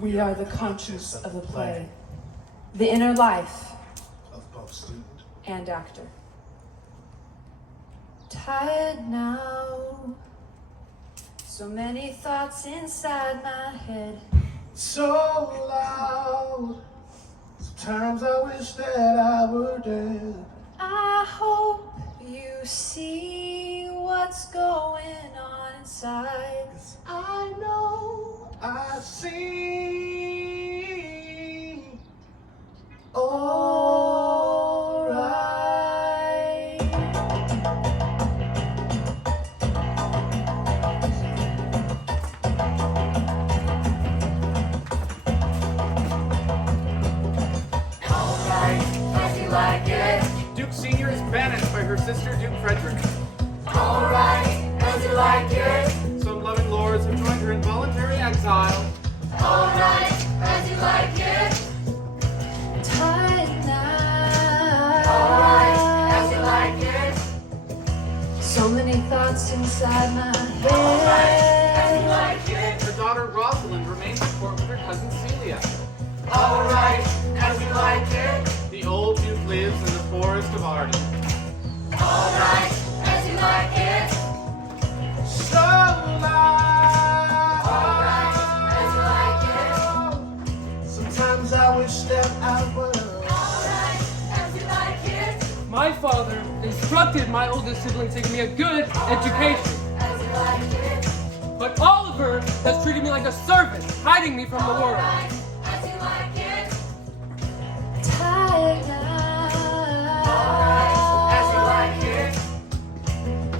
We are the conscience of the play, the inner life of both student and actor. Tired now, so many thoughts inside my head. so loud. Sometimes I wish that I were dead. I hope you see what's going on inside. 'Cause I know I see. All right. Alright, as you like it. Duke Sr. is banished by her sister Duke Frederick. Alright, as you like it. Some loving lords have joined her in voluntary exile. Alright, as you like it. Tired now. Alright, as you like it. So many thoughts inside my Alright, as you head. like it. Her daughter Rosalind remains in court with her cousin Celia. Alright, as you like it. The old Duke lives in the forest of Arden. Alright, as you like it. So loud. Alright, as you like it. Sometimes I wish that I were. Alright, as you like it. My father instructed my oldest sibling to give me a good education, As you like it. but Oliver has treated me like a servant, hiding me from the world. Alright, as you like it. Tired now. Alright, as you like it.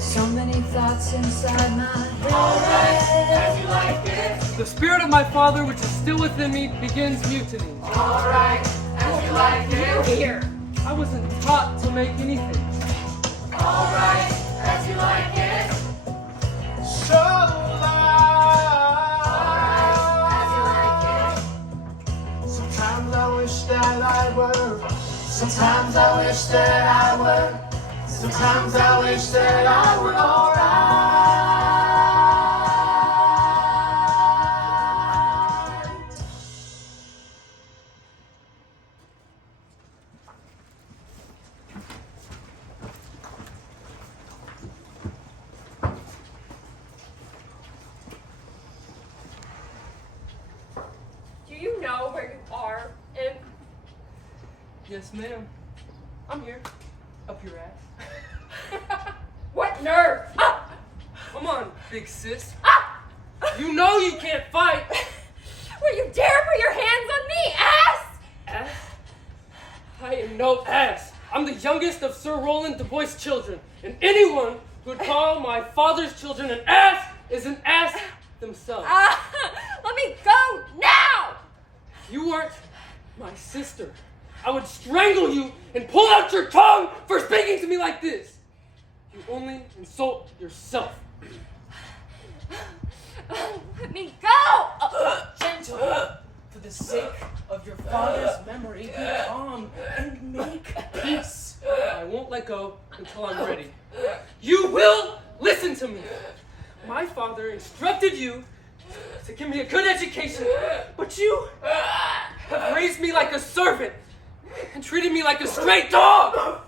So many thoughts inside my Alright, as head. you like it. The spirit of my father, which is still within me, begins mutiny. Alright, as you like it. Here, I wasn't taught to make anything. Alright, as you like it. So loud. As you like it. Sometimes I wish that I were. Sometimes I wish that I were. Sometimes I wish that I were alright. Do you know where you are? And Yes, ma'am. I'm here. Up your ass. what nerve? Ah! Come on, big sis. Ah! You know you can't fight. Will you dare put your hands on me, ass? Ass? I am no ass. I'm the youngest of Sir Roland de Bois' children, and anyone who would call my father's children an ass is an ass themselves. Ah! Let me go now! If you weren't my sister, I would strangle you and pull out your tongue for speaking to me like this. You only insult yourself. Let me go! Gentle, for the sake of your father's memory, be calm and make peace. I won't let go until I'm ready. You will listen to me. My father instructed you to give me a good education, but you have raised me like a servant and treated me like a stray dog.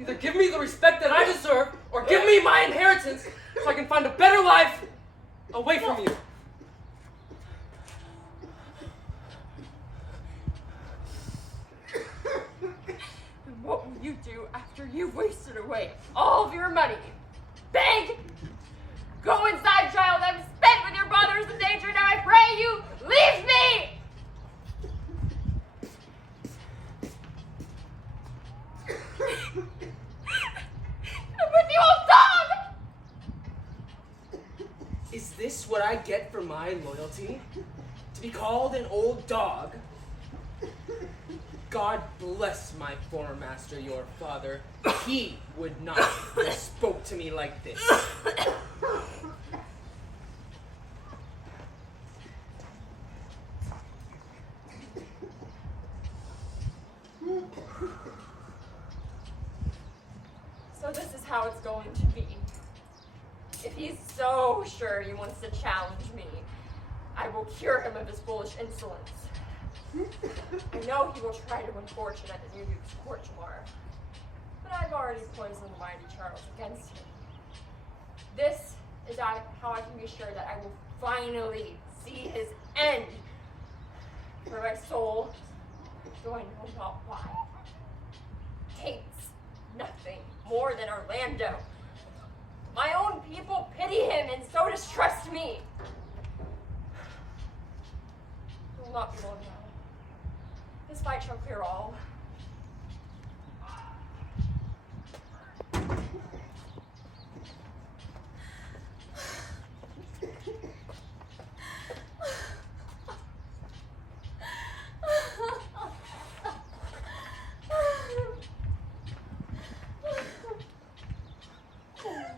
Either give me the respect that I deserve or give me my inheritance so I can find a better life away from you. And what will you do after you've wasted away all of your money? Beg! Go inside, child. I'm spent with your brother's in danger. Now I pray you leave me! I'm with you, old dog! Is this what I get for my loyalty? To be called an old dog? God bless my former master, your father. He would not have spoke to me like this. So this is how it's going to be. If he's so sure he wants to challenge me, I will will cure him of his foolish insolence. I know he will try to win fortune at the new Duke's court tomorrow, but I've already poisoned the mighty Charles against him. This is how I can be sure that I will finally see his end. For my soul, though I know not why, hates nothing more than Orlando. My own people pity him and so distrust me. It will not be long now. This fight shall clear all.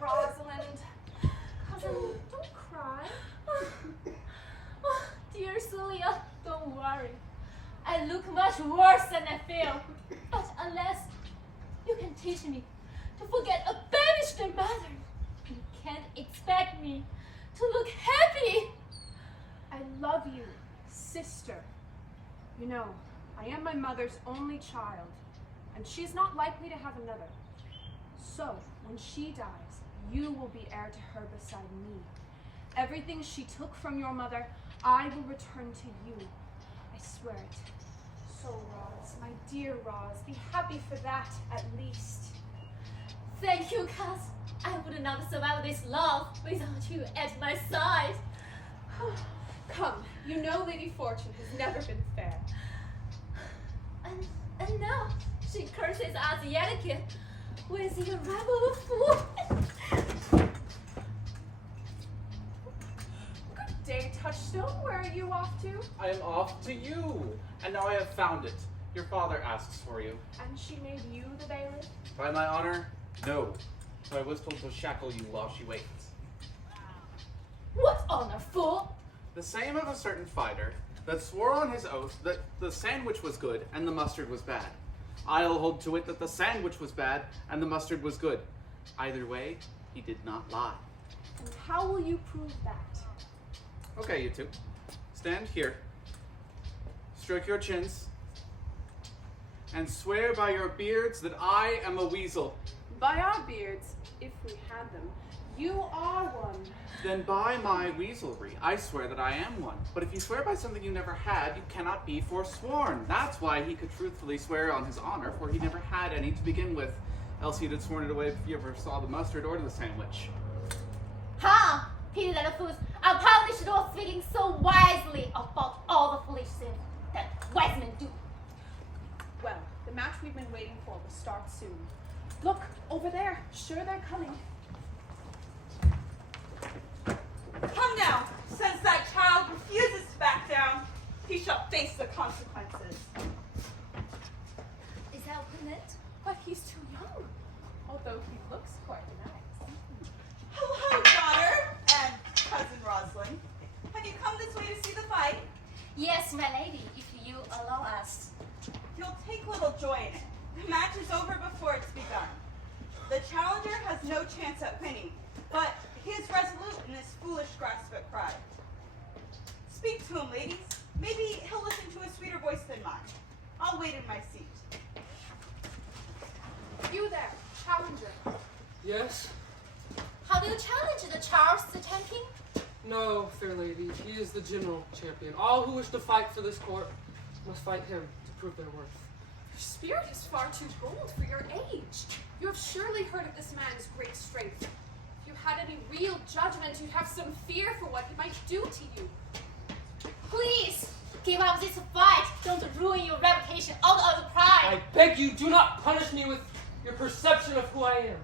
Rosalind, cousin, don't cry. Dear Celia, don't worry. I look much worse than I feel. But unless you can teach me to forget a banished mother, you can't expect me to look happy. I love you, sister. You know, I am my mother's only child, and she's not likely to have another. So, when she dies, you will be heir to her beside me. Everything she took from your mother, I will return to you. I swear it. So, Roz, my dear Roz, be happy for that, at least. Thank you, cuz I would not survive this love without you at my side. Come, you know Lady Fortune has never been fair. And now she curses us yet again with your rebel fool. Good day, Touchstone. Where are you off to? I am off to you, and now I have found it. Your father asks for you. And she made you the bailiff? By my honor, no. So I was told to shackle you while she waits. What honor, fool? The same of a certain fighter that swore on his oath that the sandwich was good and the mustard was bad. I'll hold to it that the sandwich was bad and the mustard was good. Either way, he did not lie. And how will you prove that? Okay, you two. Stand here. Stroke your chins. And swear by your beards that I am a weasel. By our beards, if we had them, you are one. Then by my weaselry, I swear that I am one. But if you swear by something you never had, you cannot be forsworn. That's why he could truthfully swear on his honor, for he never had any to begin with. Else he'd have sworn it away if he ever saw the mustard or the sandwich. Ha! Pity that fools are published all speaking so wisely about all the foolish things that wise men do. Well, the match we've been waiting for will start soon. Look, over there. Sure they're coming. Come now, since that child refuses to back down, he shall face the consequences. Is that Lynette? But he's too young, although he looks quite nice. Hello, daughter, and cousin Rosalind. Have you come this way to see the fight? Yes, my lady, if you allow us. You'll take little joy in it. The match is over before it's begun. The challenger has no chance at winning, but he is resolute in his foolish grasp at pride. Speak to him, ladies. Maybe he'll listen to a sweeter voice than mine. I'll wait in my seat. You there, challenger. Yes? How do you challenge the Charles the champion? No, fair lady. He is the general champion. All who wish to fight for this court must fight him to prove their worth. Your spirit is far too bold for your age. You have surely heard of this man's great strength. If you had any real judgment, you'd have some fear for what he might do to you. Please, give up this fight. Don't ruin your reputation out of the pride. I beg you, do not punish me with your perception of who I am.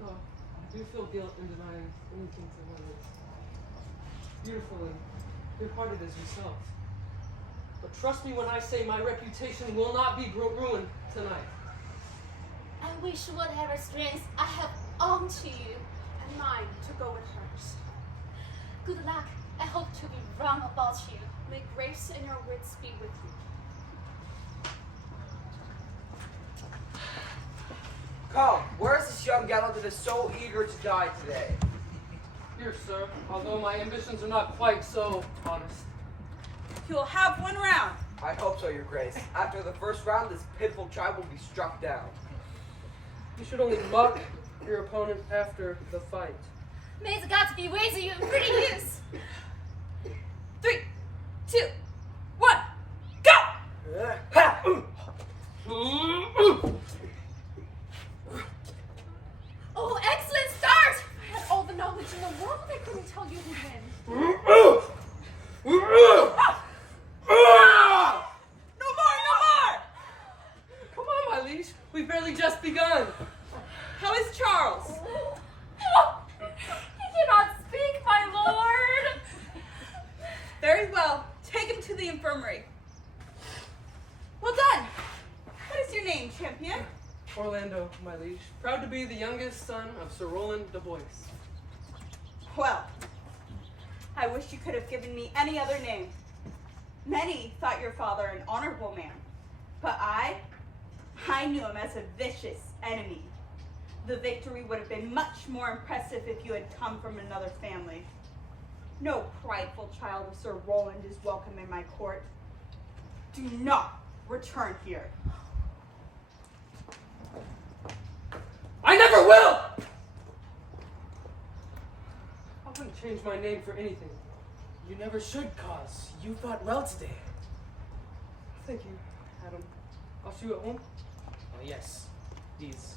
No, I do feel guilt in denying anything to what is beautiful and good-hearted as yourself. But trust me when I say my reputation will not be ruined tonight. I wish whatever strength I have onto you. And mine to go with hers. Good luck. I hope to be wrong about you. May grace and your wits be with you. Come, where is this young gallant that is so eager to die today? Here, sir, although my ambitions are not quite so honest. You'll have one round. I hope so, Your Grace. After the first round, this pitiful child will be struck down. You should only mock your opponent after the fight. May the gods be with you in pretty use. 3, 2, 1, go! Oh, excellent start! I had all the knowledge in the world, I couldn't tell you who'd win. No more! Come on, my liege. We've barely just begun. How is Charles? He cannot speak, my lord. Very well. Take him to the infirmary. Well done. What is your name, champion? Orlando, my liege. Proud to be the youngest son of Sir Roland de Boyce. Well, I wish you could have given me any other name. Many thought your father an honorable man, but I knew him as a vicious enemy. The victory would have been much more impressive if you had come from another family. No prideful child of Sir Roland is welcome in my court. Do not return here. I never will! I wouldn't change my name for anything. You never should, cause you fought well today. Thank you, Adam. I'll see you at home. Oh yes, these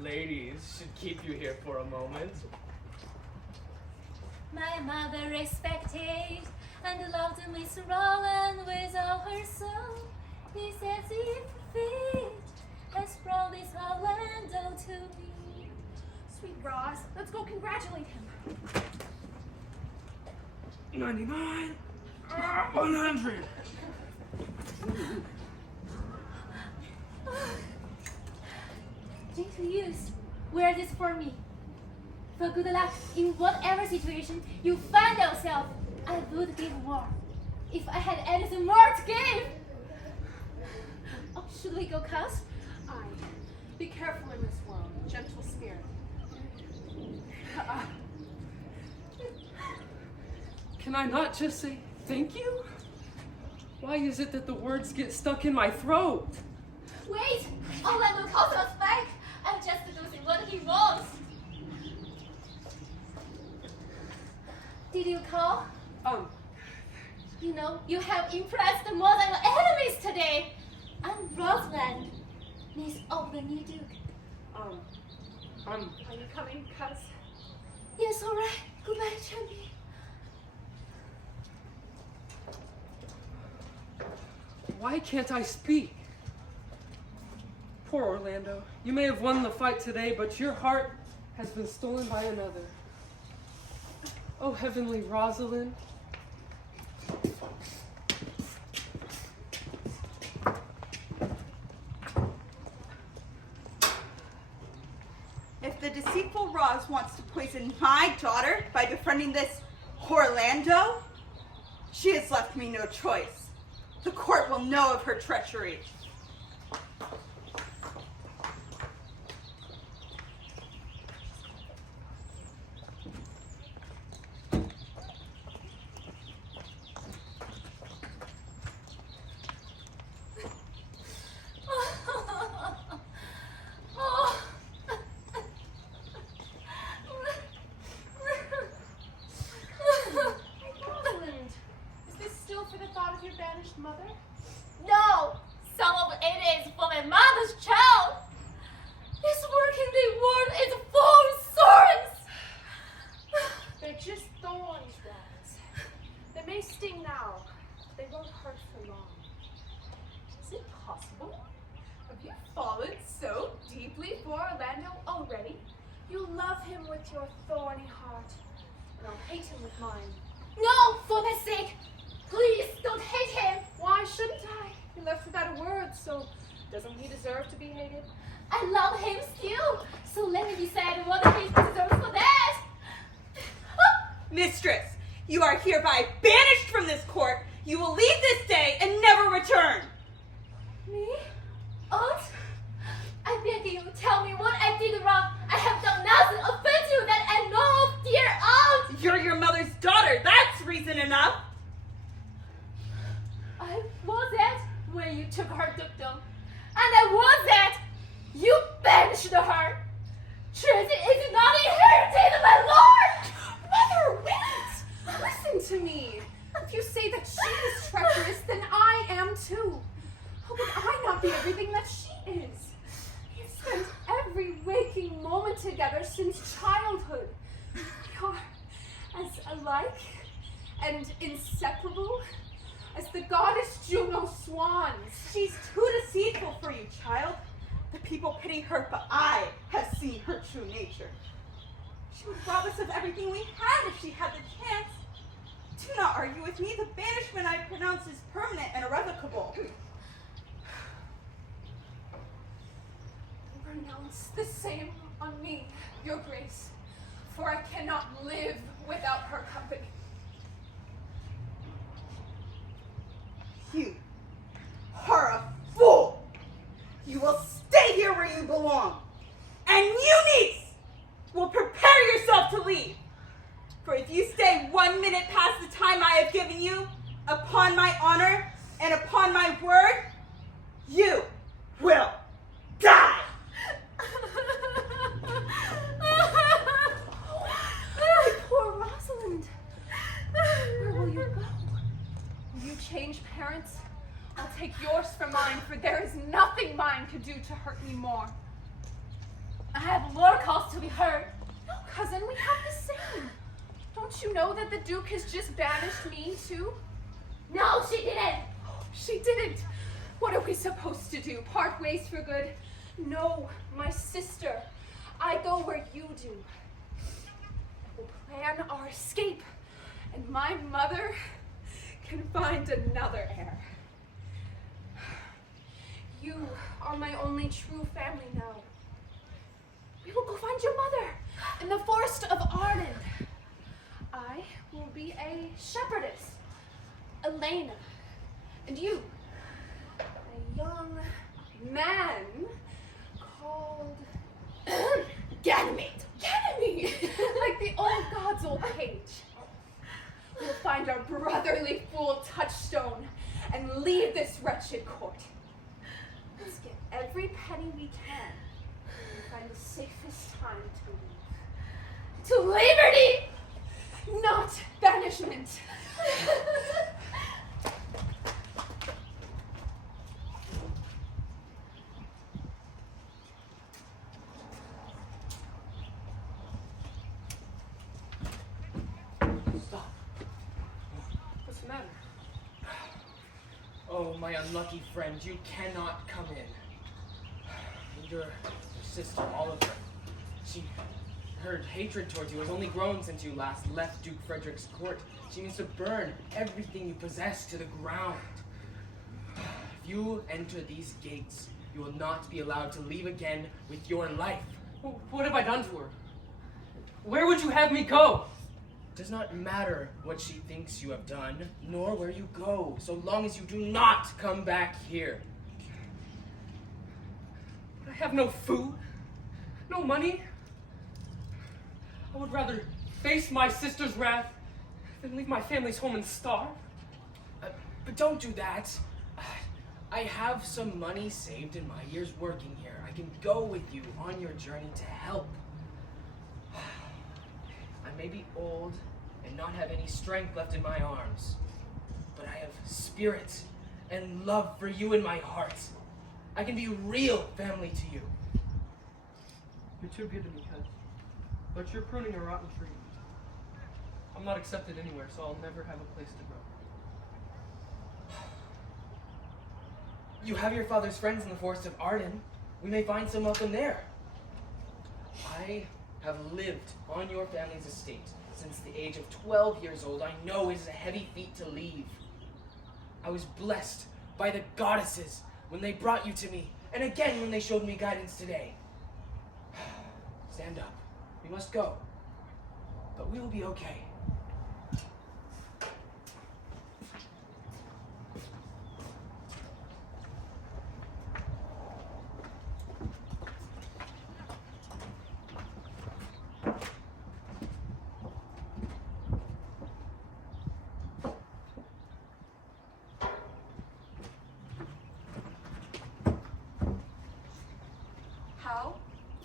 ladies should keep you here for a moment. My mother respected and loved Miss Roland with all her soul. He says if fit, as proud as Orlando to me. Sweet Roz, let's go congratulate him. 99, 100. Gentle youth, wear this for me. For good luck in whatever situation you find yourself, I would give more. If I had anything more to give. Oh, should we go, cuz? Aye. Be careful in this world, gentle spirit. Can I not just say thank you? Why is it that the words get stuck in my throat? Wait! Orlando calls us back! I'm just doing what he wants. Did you call? You know, you have impressed more than your enemies today. I'm Rosalind, niece of the new Duke. Are you coming, cuz? Yes, all right. Goodbye, champion. Why can't I speak? Poor Orlando. You may have won the fight today, but your heart has been stolen by another. Oh, heavenly Rosalind. If the deceitful Roz wants to poison my daughter by befriending this Orlando, she has left me no choice. The court will know of her treachery. Rosalind, is this still for the thought of your banished mother? No! Some of it is for my mother's child. This work in the world is full of thorns. They're just thorns, Roz. They may sting now, but they won't hurt for long. Is it possible? Have you fallen so deeply for Orlando already? You love him with your thorny heart, and I'll hate him with mine. No, for my sake. Please don't hate him. Why shouldn't I? He left without a word, so doesn't he deserve to be hated? I love him still. So let me decide what he deserves for that. Mistress, you are hereby banished from this court. You will leave this day and never return. Me? Aunt? I beg you, tell me what I did wrong. I have done nothing offend you that I know of, dear reason enough. I was at when you took her dukedom, and I was at you banished her. Treason is not inherited, my lord! Mother, wait! Listen to me. If you say that she is treacherous, then I am too. How would I not be everything that she is? We have spent every waking moment together since childhood. We are as alike and inseparable as the goddess Juno swans. She's too deceitful for you, child. The people pity her, but I have seen her true nature. She would rob us of everything we had if she had the chance. Do not argue with me. The banishment I pronounce is permanent and irrevocable. Pronounce the same on me, your grace, for I cannot live without her company. You are a fool. You will stay here where you belong. And you, niece, will prepare yourself to leave. For if you stay 1 minute past the time I have given you, upon my honor and upon my word, you will die. My poor Rosalind. Where will you go? Will you change parents? I'll take yours for mine, for there is nothing mine could do to hurt me more. I have more cause to be heard. No, cousin, we have the same. Don't you know that the Duke has just banished me, too? No, she didn't. She didn't. What are we supposed to do? Part ways for good? No, my sister. I go where you do. I will plan our escape, and my mother can find another heir. You are my only true family now. We will go find your mother in the forest of Arden. I will be a shepherdess, Elena, and you, a young man called Ganymede. Ganymede, like the old god's old page. We'll find our brotherly fool Touchstone and leave this wretched court. Let's get every penny we can and find the safest time to leave. To liberty! Not banishment. Stop. What's the matter? Oh, my unlucky friend, you cannot come in. Your sister, Oliver, her hatred towards you has only grown since you last left Duke Frederick's court. She means to burn everything you possess to the ground. If you enter these gates, you will not be allowed to leave again with your life. What have I done to her? Where would you have me go? It does not matter what she thinks you have done, nor where you go, so long as you do not come back here. I have no food, no money. I would rather face my sister's wrath than leave my family's home and starve. But don't do that. I have some money saved in my years working here. I can go with you on your journey to help. I may be old and not have any strength left in my arms, but I have spirit and love for you in my heart. I can be real family to you. You're too good to me, cuz. But you're pruning a rotten tree. I'm not accepted anywhere, so I'll never have a place to grow. You have your father's friends in the forest of Arden. We may find some welcome there. I have lived on your family's estate since the age of 12 years old. I know it is a heavy feat to leave. I was blessed by the goddesses when they brought you to me, and again when they showed me guidance today. Stand up. We must go. But we will be okay.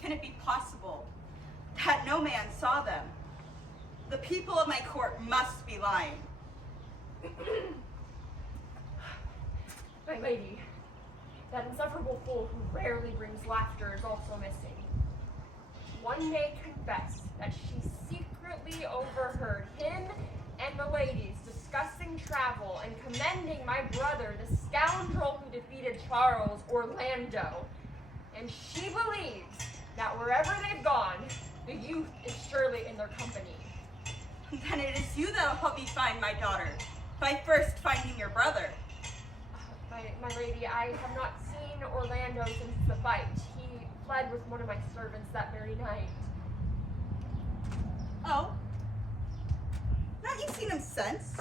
can it be possible that no man saw them? The people of my court must be lying. My lady, that insufferable fool who rarely brings laughter is also missing. One may confess that she secretly overheard him and the ladies discussing travel and commending my brother, the scoundrel who defeated Charles, Orlando. And she believes that wherever they've gone, the youth is surely in their company. Then it is you that will help me find my daughter, by first finding your brother. My lady, I have not seen Orlando since the fight. He fled with one of my servants that very night. Oh? Not you seen him since?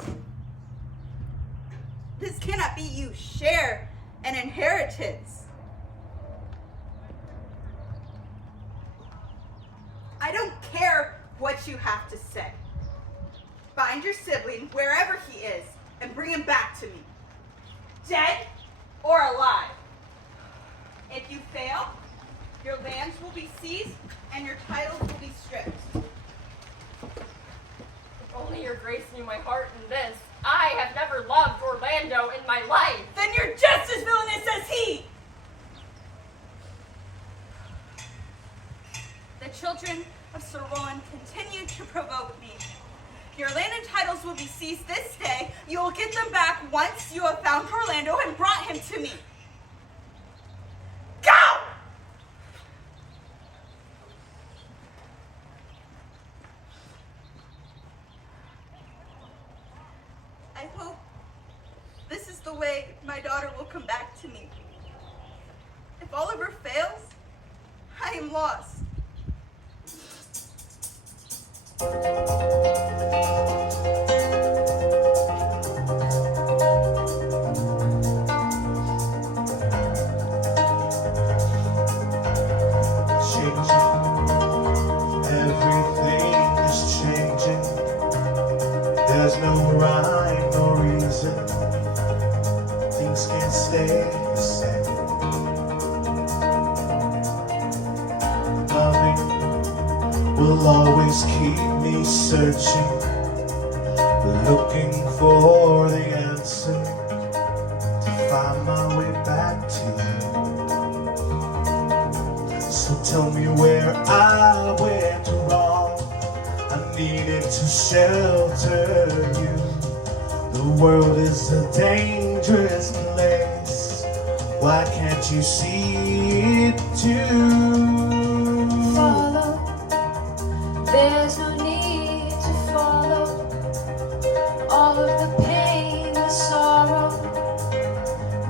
This cannot be you share an inheritance. I don't care what you have to say. Find your sibling wherever he is and bring him back to me. Dead or alive. If you fail, your lands will be seized and your titles will be stripped. If only your grace knew my heart in this. I have never loved Orlando in my life. Then you're just as villainous as he! The children of Sir Roland continue to provoke me. Your land and titles will be seized this day. You will get them back once you have found Orlando and brought him to me. Go! I hope this is the way my daughter will come back to me. If Oliver fails, I am lost. There's no rhyme, no reason. Things can't stay the same. Nothing will always keep me searching, looking for the answer to find my way back to you. So tell me where I went wrong. I needed to shelter you. The world is a dangerous place. Why can't you see it too? Follow. There's no need to follow. All of the pain, the sorrow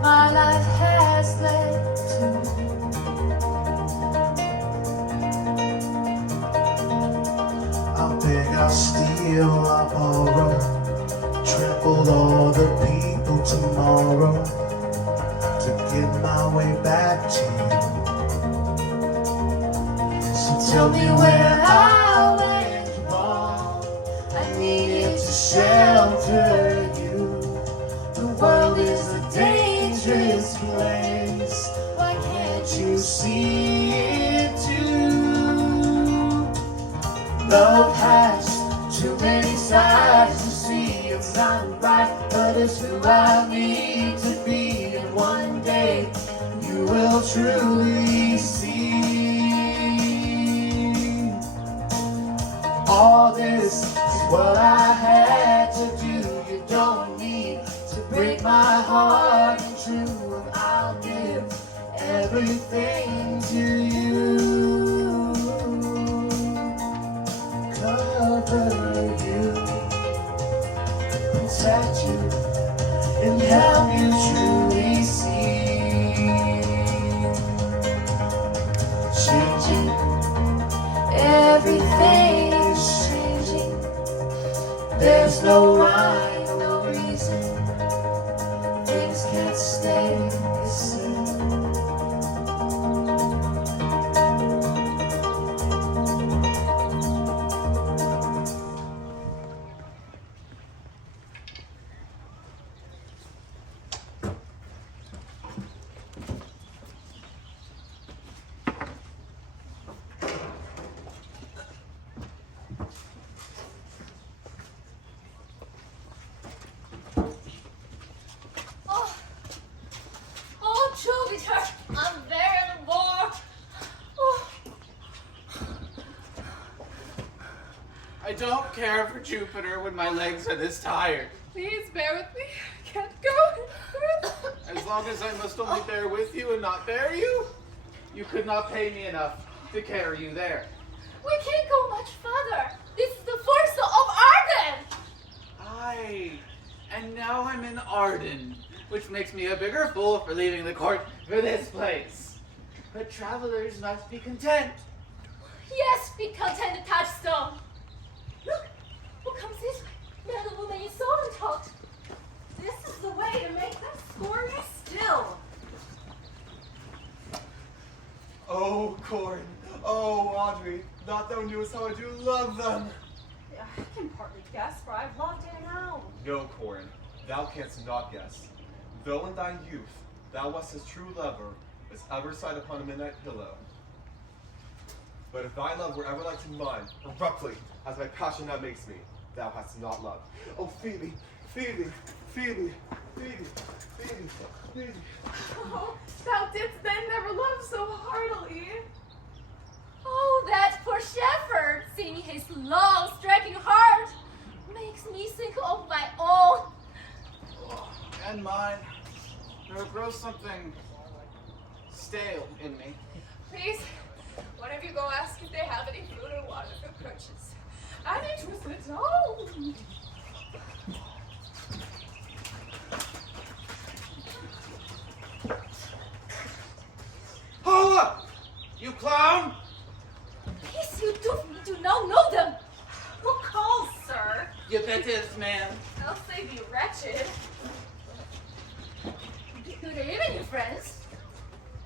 my life has led to. I'll beg, I'll steal, I'll borrow, trample all the people tomorrow to get my way back to you. So tell me where I went wrong. I needed to shelter you. The world is a dangerous place. Why can't you see it too? Love has too many sides to see. It's not right, but it's who I need to be. And one day you will truly see. All this is what I had to do. You don't need to break my heart in true. And I'll give everything to you. Cover you, protect you, and help you truly see. Changing, Everything is changing. There's no rhyme, no reason. Things can't stay the same. don't care for Jupiter when my legs are this tired. Please bear with me. I can't go. As long as I must only bear with you and not bear you, you could not pay me enough to carry you there. We can't go much further. This is the forest of Arden. Aye, and now I'm in Arden, which makes me a bigger fool for leaving the court for this place. But travelers must be content. Yes, be content to touchstone. Look, who comes this way? Man and woman you saw and talked. This is the way to make them scorn me still. Oh, Corin. Oh, Audrey. Not thou knewest how I do love them. I can partly guess, for I've loved ere now. No, Corin, thou canst not guess. Though in thy youth thou wast as true lover as ever sat upon a midnight pillow. But if thy love were ever like to mine, abruptly, as my passion now makes me, thou hast not loved. Oh, Phoebe, Phoebe, Phoebe, Phoebe, Phoebe, Phoebe. Oh, thou didst then never love so heartily. Oh, that poor shepherd, seeing his long, striking heart, makes me think of my own. And mine. There grows something stale in me. Please, one of you go ask if they have any food or water for purchase. I need to sit down. Holla! You clown! Yes, you do not know them. Who calls, sir? You bettis, man. Else they be wretched. Good evening, friends.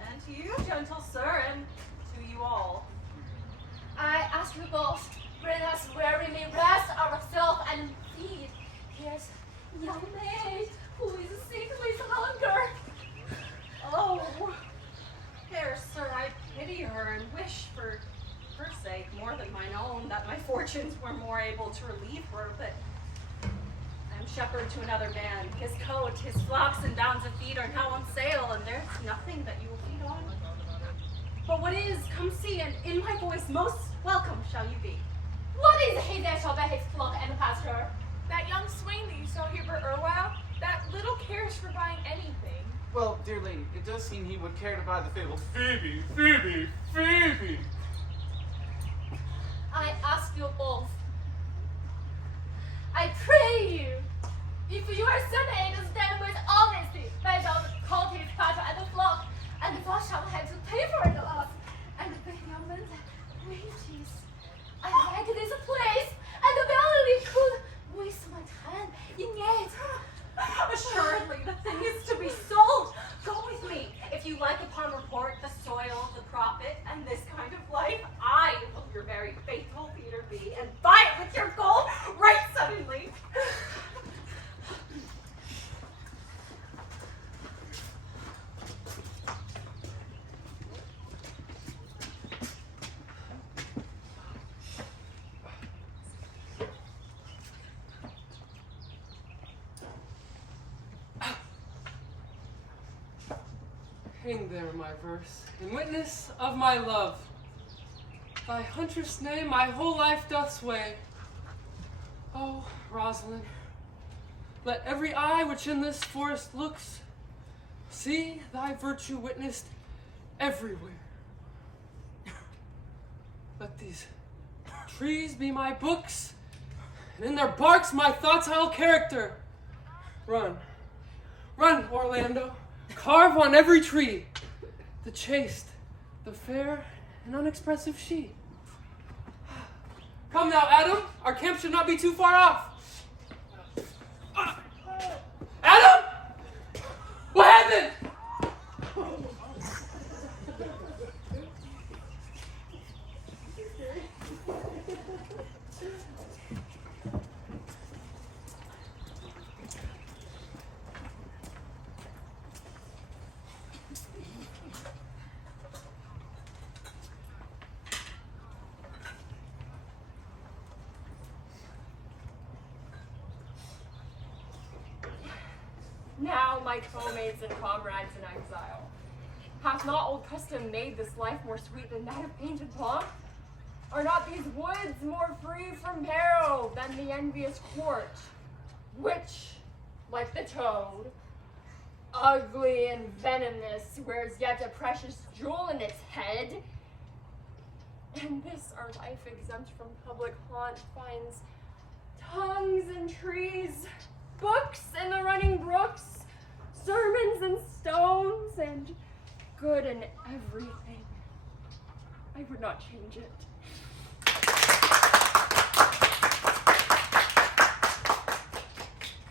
And to you, gentle sir, and to you all. I ask you both, bring us where we may rest ourselves and feed. Here's young maid who is sick with hunger. Oh, fair sir, I pity her and wish for her sake, more than mine own, that my fortunes were more able to relieve her, but I am shepherd to another man. His coat, his flocks and downs of feet are now on sale, and there's nothing that you will feed on. But what is, come see, and in my voice most welcome shall you be. What is he that shall bear his flock and pasture? That young swain that you saw here for Erwile, that little cares for buying anything. Well, dear lady, it does seem he would care to buy the fabled Phoebe, Phoebe, Phoebe. I ask you both. I pray you, if your son aid stand with honesty, by those counties, cattle, and the flock, and thou shalt have to pay for the loss, and pay your men wages. I like this place, and verily could waste my time in it. Assuredly, the thing is to be sold. Go with me. If you like upon report the soil, the profit, and this kind of life, I will your very faithful feeder be, and buy it with your gold right suddenly. Hang there, my verse, in witness of my love. Thy huntress name my whole life doth sway. Oh, Rosalind, let every eye which in this forest looks see thy virtue witnessed everywhere. Let these trees be my books, and in their barks my thoughts I'll character. Run, run, Orlando. Carve on every tree the chaste, the fair, and unexpressive she. Come now, Adam. Our camp should not be too far off. Adam! What happened? Now, my co-mates and comrades in exile, hath not old custom made this life more sweet than that of painted palm? Are not these woods more free from peril than the envious court, which, like the toad, ugly and venomous, wears yet a precious jewel in its head? And this our life exempt from public haunt finds tongues in trees, books in the running brooks, sermons in stones, and good in everything. I would not change it.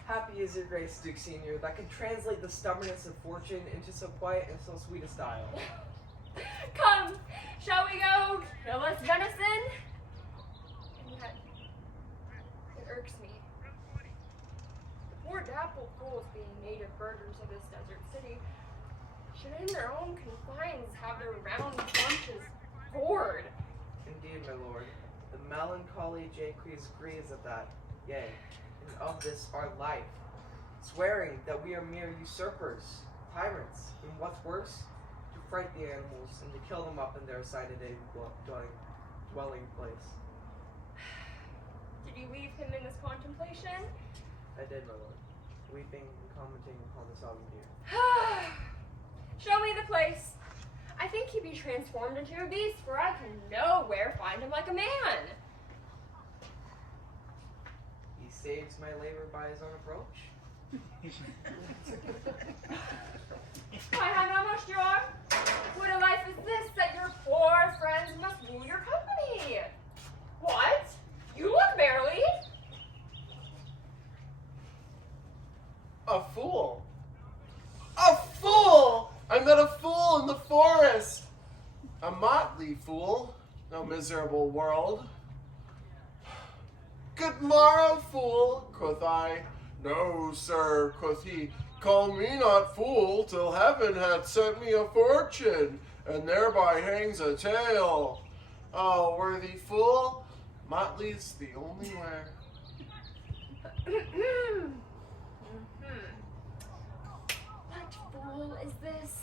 Happy is your grace, Duke Senior, that can translate the stubbornness of fortune into so quiet and so sweet a style. Come, shall we go kill us venison? And yet, it irks me. The poor dapple fools being native burghers of this desert city should in their own confines have their round paunches gored. Indeed, my lord, the melancholy Jaques grieves at that, yea, and of this our life, swearing that we are mere usurpers, tyrants, and what's worse, to fright the animals and to kill them up in their assigned dwelling place. Did you leave him in this contemplation? I did, my lord, weeping and commenting upon the sobbing deer. Show me the place. I think he be transformed into a beast, for I can nowhere find him like a man. He saves my labor by his own approach. Why, how much you are? What a life is this that your poor friends must woo your company? What? You look merry. A fool! A fool! I met a fool in the forest! A motley fool, no miserable world. Good morrow, fool, quoth I. No, sir, quoth he, call me not fool till heaven hath sent me a fortune, and thereby hangs a tale. Oh, worthy fool, motley's the only wear. What fool is this?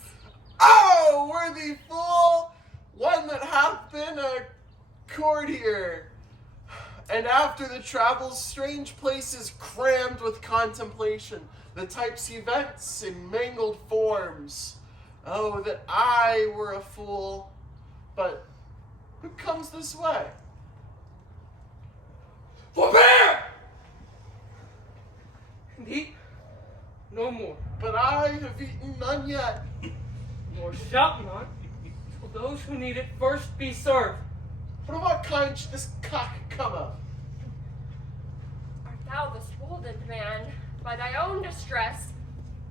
Oh, worthy fool, one that hath been a courtier, and after the travels strange places crammed with contemplation, the types he vents in mangled forms. Oh, that I were a fool, but who comes this way? Forbear! And eat no more. But I have eaten none yet. Nor shalt not, till those who need it first be served. But of what kind should this cock come of? Art thou the swollen man by thy own distress,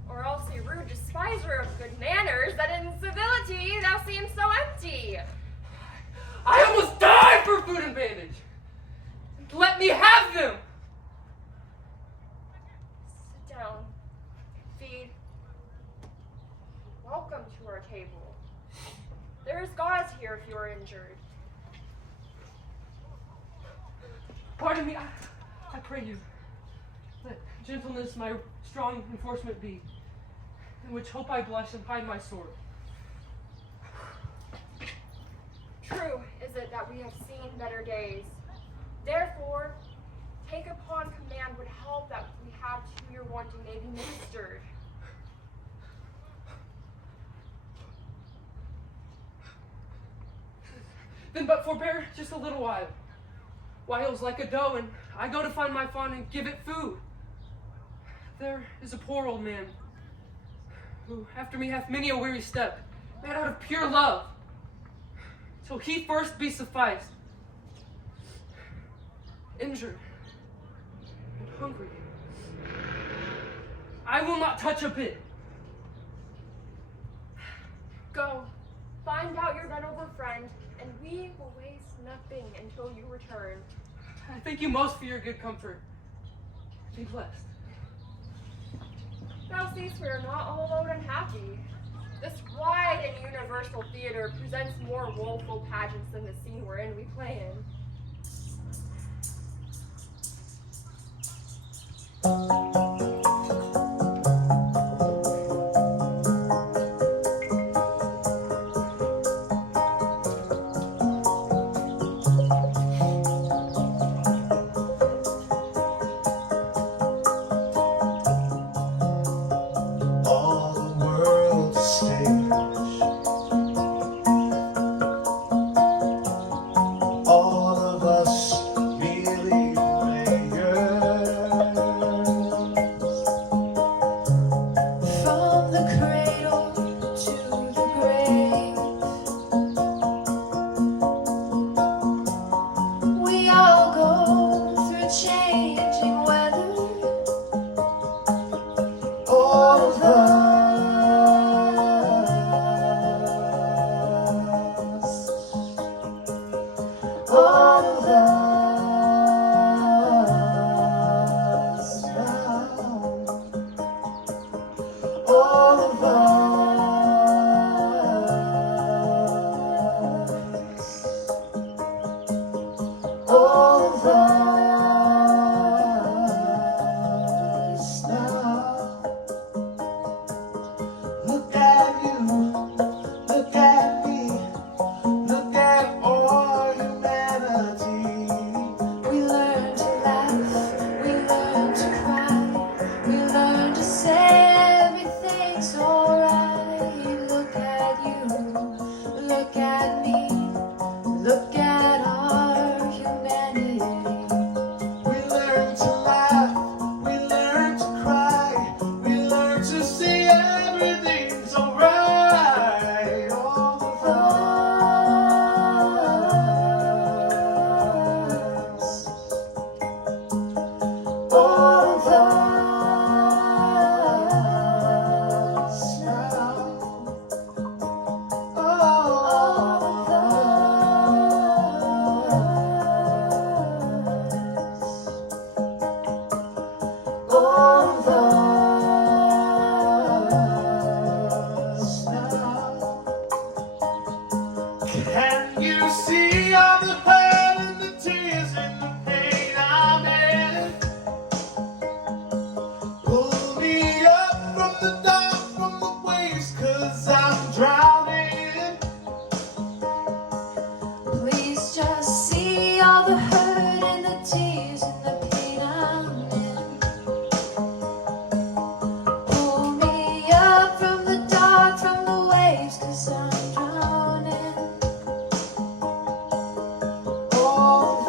or else a rude despiser of good manners, that in civility thou seemst so empty? I almost died for food and bandage. Let me have them. Sit down. Feed. Welcome to our table. There is gauze here if you are injured. Pardon me, I pray you. Let gentleness my strong enforcement be, in which hope I blush and hide my sword. True is it that we have seen better days. Therefore, take upon command what help that we have to your wanting may be ministered. Then but forbear just a little while. Whiles like a doe, and I go to find my fawn and give it food. There is a poor old man, who after me hath many a weary step, made out of pure love, till he first be sufficed. Injured and hungry, I will not touch a bit. Go, find out your run-over friend, and we will waste nothing until you return. I thank you most for your good comfort. Be blessed. Thou seest we are not all alone and happy. This wide and universal theater presents more woeful pageants than the scene wherein we play in. all the snow. Can you see all the hurt and the tears and the pain I'm in? Pull me up from the dark, from the waves, 'cause I'm drowning. Please just see all the hurt and the tears and the pain I'm in. Pull me up from the dark, from the waves, 'cause I'm drowning. All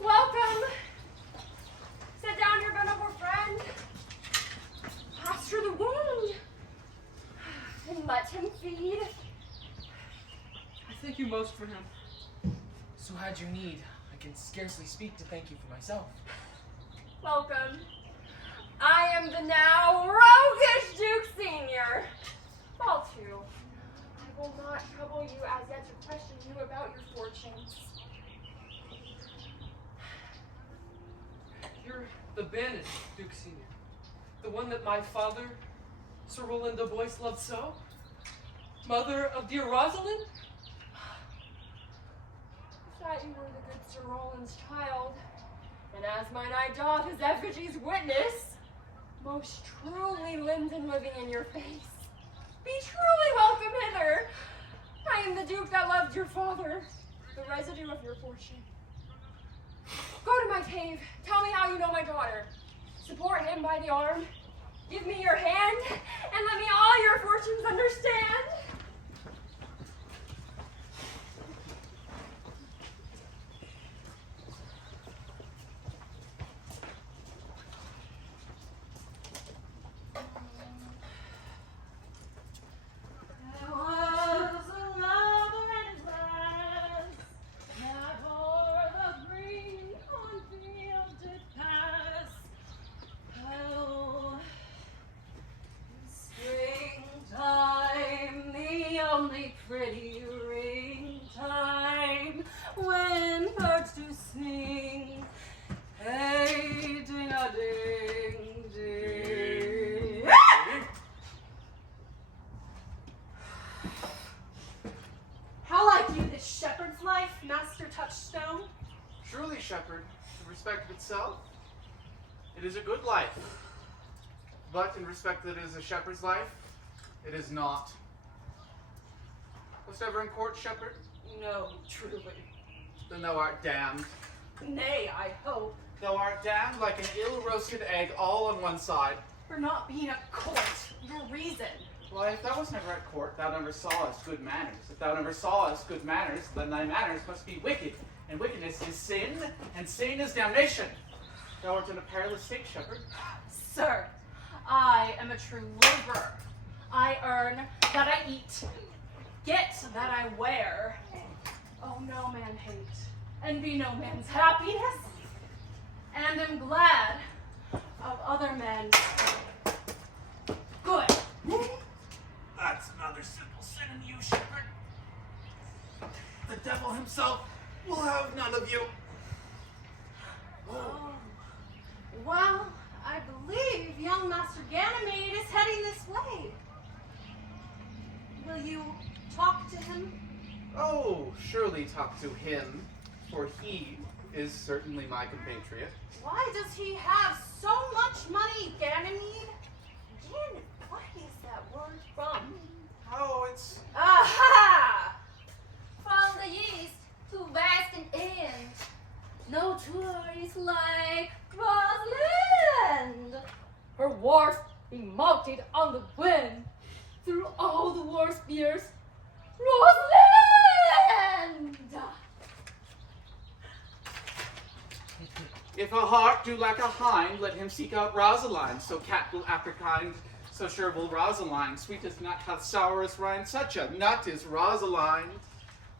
Welcome. Sit down, your venerable friend. Pass through the wound and let him feed. I thank you most for him. So had you need, I can scarcely speak to thank you for myself. Welcome. I am the now roguish Duke Senior. Fall to. I will not trouble you as yet to question you about your fortunes. You're the banished Duke Senior. The one that my father, Sir Roland de Boyce, loved so? Mother of dear Rosalind? That you were the good Sir Roland's child, and as mine eye doth his effigy's witness, most truly Linden living in your face. Be truly welcome hither. I am the Duke that loved your father, the residue of your fortune. Go to my cave. Tell me how you know my daughter. Support him by the arm. Give me your hand, and let me all your fortunes understand. There was a lover and his lass, that o'er the green cornfield did pass. Oh, springtime, the only pretty ring time, when birds do sing, hey, ding-a-ding, ding. How like you this shepherd's life, Master Touchstone? Truly, shepherd, in respect of itself, it is a good life. But in respect that it is a shepherd's life, it is not. Wast ever in court, shepherd? No, truly. Then thou art damned. Nay, I hope. Thou art damned like an ill-roasted egg all on one side. For not being at court, your reason. Why, if thou wast never at court, thou never sawest good manners. If thou never sawest good manners, then thy manners must be wicked. And wickedness is sin, and sin is damnation. Thou art in a perilous state, shepherd. Sir, I am a true laborer. I earn that I eat, get that I wear. Oh, no man hate, envy no man's happiness, and am glad of other men's good. That's another simple sin in you, shepherd. The devil himself will have none of you. Oh, well, I believe young Master Ganymede is heading this way. Will you talk to him? Oh, surely talk to him, for he is certainly my compatriot. Why does he have so much money, Ganymede? Ganymede, what is that word from? Oh, it's... Aha! From the east to west and end, no tourist like Rosalind. Her wharf be multi floated on the wind through all the world's years. Rosalind! If a hart do like a hind, let him seek out Rosaline. So cat will after kind, so sure will Rosaline. Sweetest nut hath sourest rind, such a nut is Rosaline.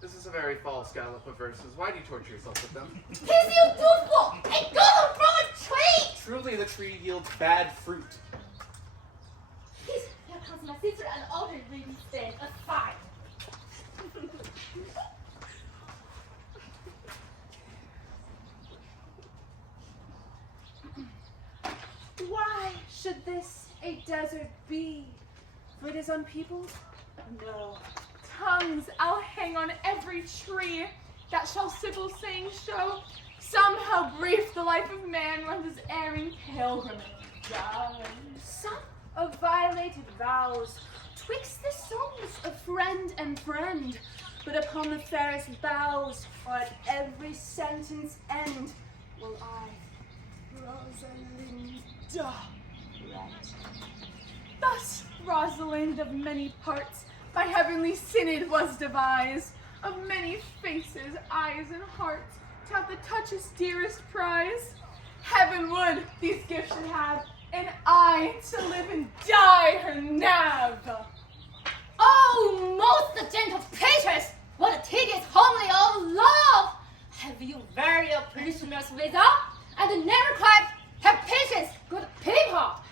This is a very false gallop of verses. Why do you torture yourself with them? Tis you dooful! A girl from a tree! Truly the tree yields bad fruit. Here comes my sister and all her ladies stand aside. Why should this a desert be? For it is unpeopled? No. Tongues I'll hang on every tree that shall Sybil's saying show. Somehow brief the life of man runs his erring pilgrimage down. Some of violated vows, twixt the souls of friend and friend, but upon the fairest boughs, or at every sentence end, will I, Rosalinda, write. Thus, Rosalind of many parts, by heavenly synod was devised, of many faces, eyes, and hearts, to have the touch's dearest prize. Heaven would these gifts should have, and I to live and die her nav. Oh, most gentle patience! What a tedious homely old love! Have you very a prisoners without, and never cried, have patience, good people!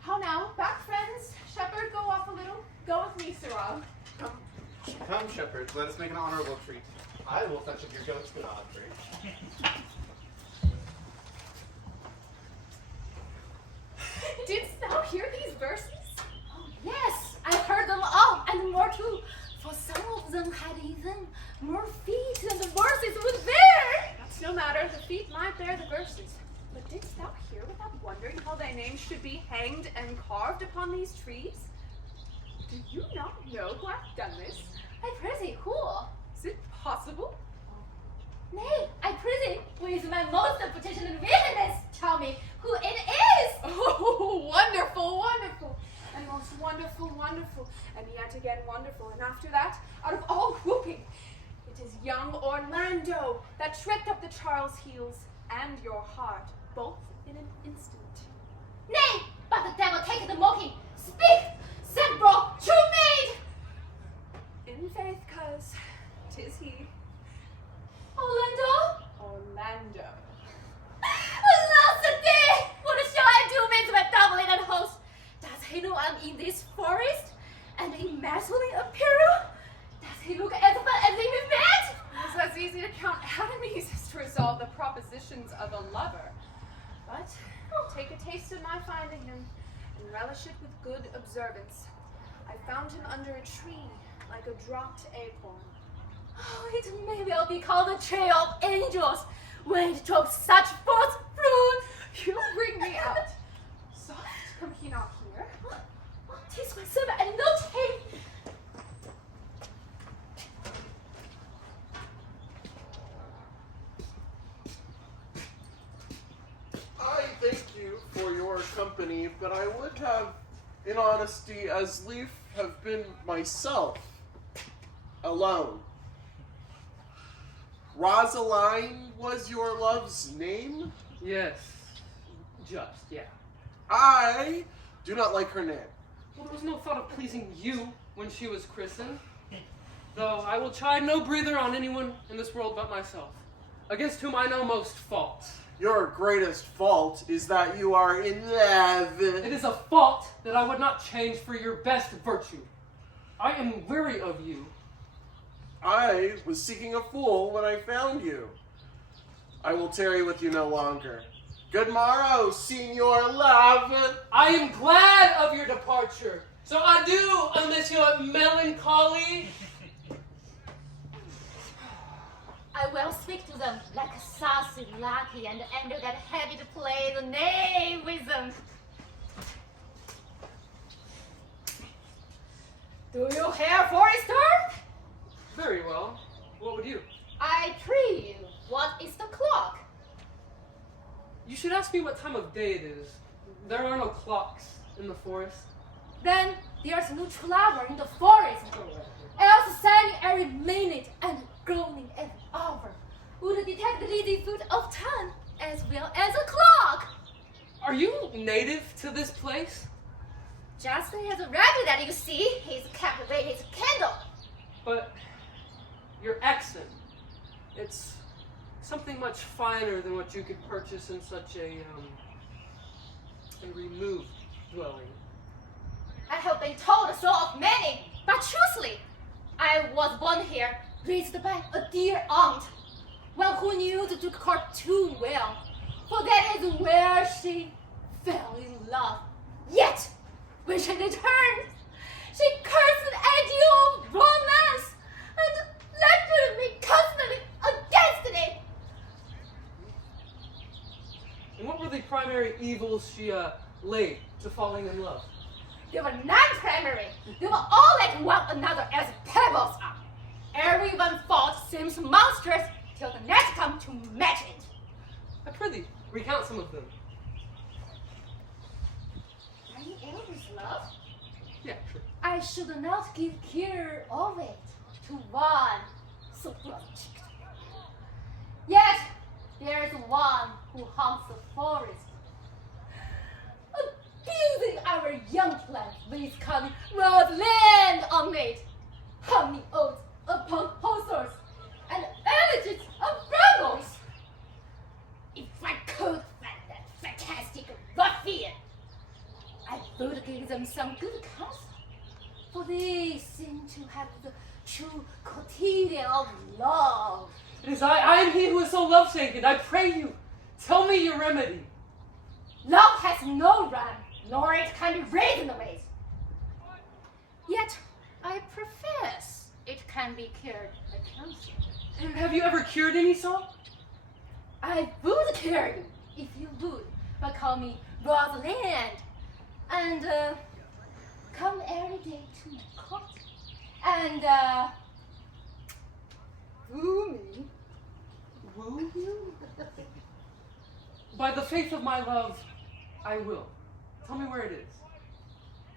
How now, back friends? Shepherd, go off a little. Go with me, Sirrah. Come, shepherds, let us make an honorable treat. I will fetch up your goats, good Audrey. Didst thou hear these verses? Oh, yes, I heard them all, and more too, for some of them had even more feet than the verses would bear. That's no matter, the feet might bear the verses. But didst thou hear without wondering how thy name should be hanged and carved upon these trees? Do you not know who hath done this? I prithee, who? Is it possible? Nay, I prithee, with my most petition and willingness, tell me who it is. Oh, wonderful, wonderful, and most wonderful, wonderful, and yet again wonderful. And after that, out of all whooping, it is young Orlando that tricked up the Charles heels and your heart, both in an instant. Nay, but the devil take the mocking. Speak, simple, true maid. In faith, cuz, 'tis he. Orlando? Orlando. Alas a day! What shall I do with my doublet and host? Does he know I'm in this forest? And in masculine apparel? Does he look as bad as in his bed? It's as easy to count enemies as to resolve the propositions of a lover. But take a taste of my finding him, and relish it with good observance. I found him under a tree, like a dropped acorn. Oh, it may well be called the tree of angels, when it drops such false fruit. You bring me out. Soft, come he not here. Tis my servant and not him. I thank you for your company, but I would have, in honesty, as lief have been myself, alone. Rosaline was your love's name? Yes. Just, yeah. I do not like her name. Well, there was no thought of pleasing you when she was christened. Though I will chide no breather on anyone in this world but myself, against whom I know most fault. Your greatest fault is that you are in love. It is a fault that I would not change for your best virtue. I am weary of you. I was seeking a fool when I found you. I will tarry with you no longer. Good morrow, Signor Love. I am glad of your departure. So adieu, Monsieur Melancholy. I will speak to them like a saucy lackey and enter that heavy to play the knave with them. Do you hear, Forester? Very well. What would you? I pray you, what is the clock? You should ask me what time of day it is. There are no clocks in the forest. Then there's no flower in the forest. Else signing every minute and groaning every hour would detect the lazy foot of time as well as a clock. Are you native to this place? Just as a rabbit that you see, he's captivated his candle. But your accent, it's something much finer than what you could purchase in such a removed dwelling. I have been told so of many, but truthfully, I was born here, Raised by a dear aunt, one who knew the Duke Court too well, for that is where she fell in love. Yet, when she returned, she cursed the idea of romance and lectured me constantly against it. And what were the primary evils she laid to falling in love? They were non-primary. They were all like one another as pebbles are. Everyone's fault seems monstrous till the next come to match it. I prithee, recount some of them. Any elders love? Yeah, sure. I should not give care of it to one so broad-cheeked. Yet there is one who haunts the forest, abusing our young plants with coming road land on it, honey oats upon hawthorns, and elegies of brambles. If I could find that fantastic ruffian, I would give them some good counsel, for they seem to have the true quotidian of love. It is I am he who is so love-shaken. I pray you, tell me your remedy. Love has no rhyme, nor it can be reasoned with. Yet I profess it can be cured by counsel. And have you ever cured any so? I would cure you if you would, but call me Rosalind, and come every day to my court, and woo me. Woo you? By the faith of my love, I will. Tell me where it is.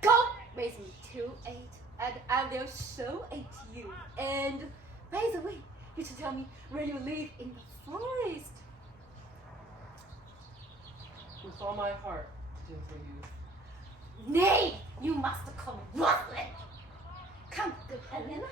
Go with me to it, and I will show it to you. And by the way, you should tell me where you live in the forest. With all my heart, gentle youth. Nay, you must come Rosalind. Come, good Helena.